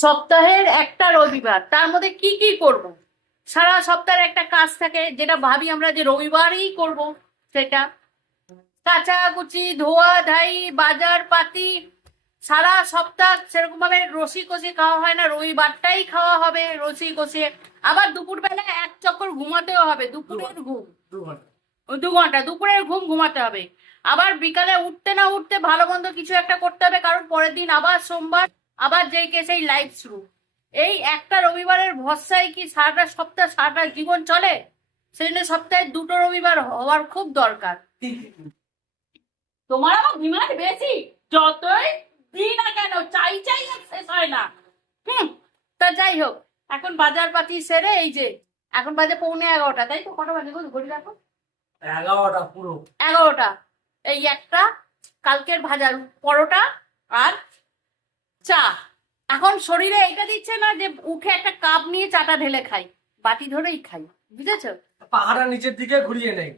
সপ্তাহের একটা রবিবার, তার মধ্যে কি কি করব? সারা সপ্তাহের একটা কাজ থাকে যেটা ভাবি আমরা যে রবিবারই করব, সেটা কাচাকুচি, ধোয়া ধাই, বাজার পাতি। সারা সপ্তাহ সেরকম ভাবে রসি কষি খাওয়া হয় না, রবিবারটাই খাওয়া হবে রসি কষিয়ে। আবার দুপুরবেলা এক চক্কর ঘুমাতেও হবে, দুপুরের ঘুম। 2 ঘন্টা দুপুরের ঘুম ঘুমাতে হবে। আবার বিকালে উঠতে না উঠতে ভালো মন্দ কিছু একটা করতে হবে, কারণ পরের দিন আবার সোমবার, আবার যেই কে সেই লাইফ শুরু। এই একটা রবিবারের ভরসায় কি সারাটা সপ্তাহ সারাটা জীবন চলে? সেজন্য সপ্তাহে 2টো রবিবার হওয়ার খুব দরকার। তোমার আমার ডিমান্ড বেশি, যতই দিই না কেন চাই চাই আর শেষ হয় না। হুম। তা যাই হোক, এখন বাজার পাতি সেরে এই যে এখন বাজে 11:45, তাই তো? কটা বাজে গো, ঘড়ি রাখো। 11টা পুরো। 11টা। এই একটা কালকের ভাজার পরোটা আর চা। এখন শরীরে এটা দিচ্ছে না যে উঠে একটা কাপ নিয়ে চাটা ঢেলে খাই, বাটি ধরেই খাই, বুঝেছো? পাহাড়া নিচের দিকে ঘুরিয়ে নেই।